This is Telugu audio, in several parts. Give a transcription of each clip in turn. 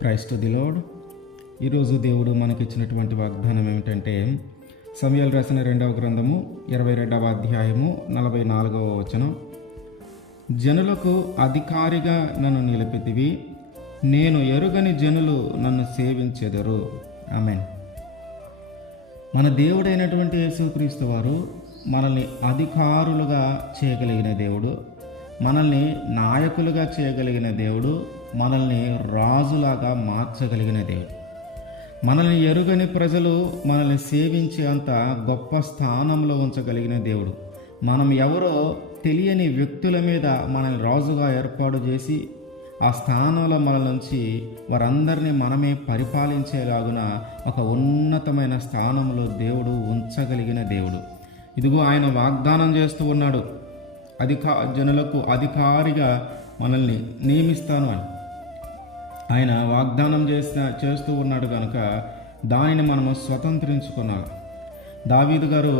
Praise to the lord. ఈరోజు దేవుడు మనకిచ్చినటువంటి వాగ్దానం ఏమిటంటే, సమూయేలు రాసిన 2వ గ్రంథము 22వ అధ్యాయము 44వ వచనం. జనులకు అధికారిగా నన్ను నిలిపితివి, నేను ఎరుగని జనులు నన్ను సేవించెదరు. ఆమేన్. మన దేవుడైనటువంటి యేసుక్రీస్తు వారు మనల్ని అధికారులుగా చేయగలిగిన దేవుడు, మనల్ని నాయకులుగా చేయగలిగిన దేవుడు, మనల్ని రాజులాగా మార్చగలిగిన దేవుడు. మనల్ని ఎరుగని ప్రజలు మనల్ని సేవించే అంత గొప్ప స్థానంలో ఉంచగలిగిన దేవుడు. మనం ఎవరో తెలియని వ్యక్తుల మీద మనల్ని రాజుగా ఏర్పాటు చేసి ఆ స్థానంలో మన నుంచి వారందరినీ మనమే పరిపాలించేలాగున ఒక ఉన్నతమైన స్థానంలో దేవుడు ఉంచగలిగిన దేవుడు. ఇదిగో ఆయన వాగ్దానం చేస్తూ ఉన్నాడు, జనులకు అధికారిగా మనల్ని నియమిస్తాను అని ఆయన వాగ్దానం చేస్తూ ఉన్నాడు కనుక దానిని మనము స్వతంత్రించుకున్నాము. దావీదు గారు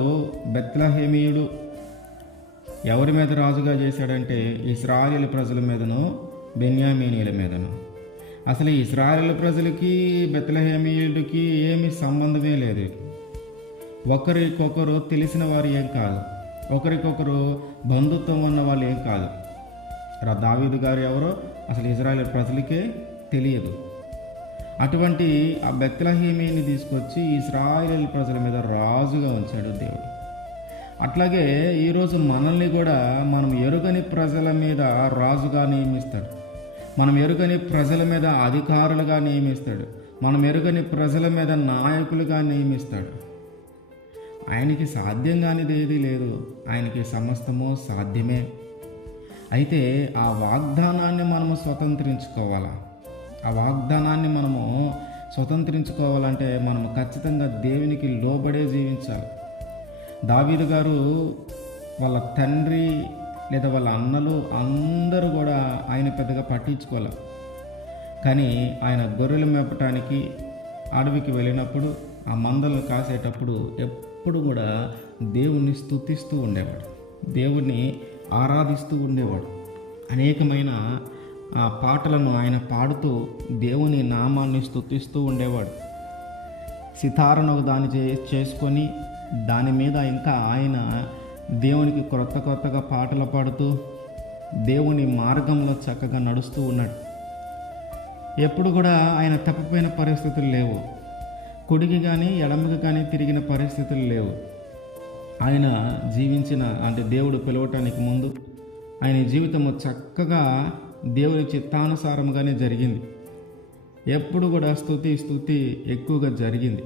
బెత్లెహేమీయుడు ఎవరి మీద రాజుగా చేశాడంటే ఇశ్రాయేలు ప్రజల మీదను బెన్యామీనీయుల మీదను. అసలు ఇశ్రాయేలు ప్రజలకి బెత్లెహేమీయుడికి ఏమీ సంబంధమే లేదు. ఒకరికొకరు తెలిసిన వారు ఏం కాదు, ఒకరికొకరు బంధుత్వం ఉన్న వాళ్ళు ఏం కాదు. దావీదు గారు ఎవరో అసలు ఇశ్రాయేలు ప్రజలకే తెలియదు. అటువంటి ఆ బెత్లెహేమీని తీసుకొచ్చి ఇశ్రాయేలు ప్రజల మీద రాజుగా ఉంచాడు దేవుడు. అట్లాగే ఈరోజు మనల్ని కూడా మనం ఎరుగని ప్రజల మీద రాజుగా నియమిస్తాడు. మనం ఎరుగని ప్రజల మీద అధికారులుగా నియమిస్తాడు. మనం ఎరుగని ప్రజల మీద నాయకులుగా నియమిస్తాడు. ఆయనకి సాధ్యం కానిది ఏదీ లేదు, ఆయనకి సమస్తము సాధ్యమే. అయితే ఆ వాగ్దానాన్ని మనము స్వతంత్రించుకోవాలా? ఆ వాగ్దానాన్ని మనము స్వతంత్రించుకోవాలంటే మనము ఖచ్చితంగా దేవునికి లోబడే జీవించాలి. దావీదు గారు వాళ్ళ తండ్రి లేదా వాళ్ళ అన్నలు అందరూ కూడా ఆయన పెద్దగా పట్టించుకోవాలి. కానీ ఆయన గొర్రెలు మేపటానికి అడవికి వెళ్ళినప్పుడు ఆ మందలను కాసేటప్పుడు ఎప్పుడు కూడా దేవుణ్ణి స్తుతిస్తూ ఉండేవాడు, దేవుణ్ణి ఆరాధిస్తూ ఉండేవాడు. అనేకమైన ఆ పాటలను ఆయన పాడుతూ దేవుని నామాన్ని స్తుతిస్తూ ఉండేవాడు. సితారను దాన్ని చేసుకొని దాని మీద ఇంకా ఆయన దేవునికి కొత్తగా పాటలు పాడుతూ దేవుని మార్గంలో చక్కగా నడుస్తూ ఉన్నాడు. ఎప్పుడు కూడా ఆయన తప్పిపోయిన పరిస్థితులు లేవు, కుడికి కానీ ఎడమకి కానీ తిరిగిన పరిస్థితులు లేవు. ఆయన జీవించిన అంటే దేవుడు పిలవటానికి ముందు ఆయన జీవితము చక్కగా దేవుని చిత్తానుసారంగానే జరిగింది. ఎప్పుడు కూడా స్తుతి ఎక్కువగా జరిగింది.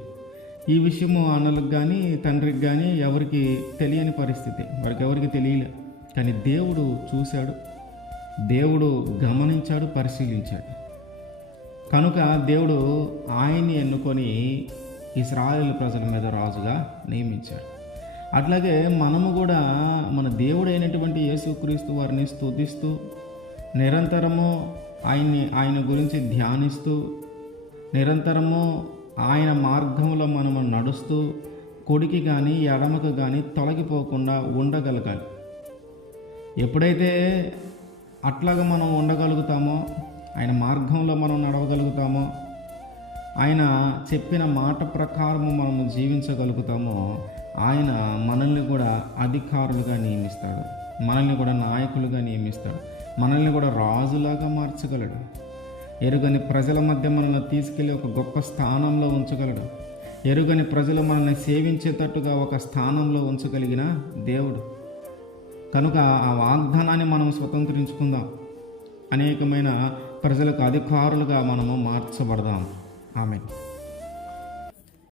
ఈ విషయము అన్నలకు కానీ తండ్రికి కానీ ఎవరికి తెలియని పరిస్థితి, వారికి ఎవరికి తెలియలే. కానీ దేవుడు చూశాడు, దేవుడు గమనించాడు, పరిశీలించాడు. కనుక దేవుడు ఆయన్ని ఎన్నుకొని ఇశ్రాయేలు ప్రజల మీద రాజుగా నియమించాడు. అట్లాగే మనము కూడా మన దేవుడైనటువంటి యేసుక్రీస్తు వారిని స్తుతిస్తూ నిరంతరము ఆయన గురించి ధ్యానిస్తూ నిరంతరము ఆయన మార్గంలో మనము నడుస్తూ కుడికి కానీ ఎడమకు కానీ తొలగిపోకుండా ఉండగలగాలి. ఎప్పుడైతే అట్లాగా మనం ఉండగలుగుతామో, ఆయన మార్గంలో మనం నడవగలుగుతామో, ఆయన చెప్పిన మాట ప్రకారము మనము జీవించగలుగుతామో, ఆయన మనల్ని కూడా అధికారులుగా నియమిస్తాడు, మనల్ని కూడా నాయకులుగా నియమిస్తాడు, మనల్ని కూడా రాజులాగా మార్చగలడు. ఎరుగని ప్రజల మధ్య మనల్ని తీసుకెళ్ళి ఒక గొప్ప స్థానంలో ఉంచగలడు. ఎరుగని ప్రజలు మనల్ని సేవించేటట్టుగా ఒక స్థానంలో ఉంచగలిగిన దేవుడు. కనుక ఆ వాగ్దానాన్ని మనం స్వతంత్రించుకుందాం. అనేకమైన ప్రజలకు అధికారులుగా మనము మార్చబడదాం. ఆమేన్.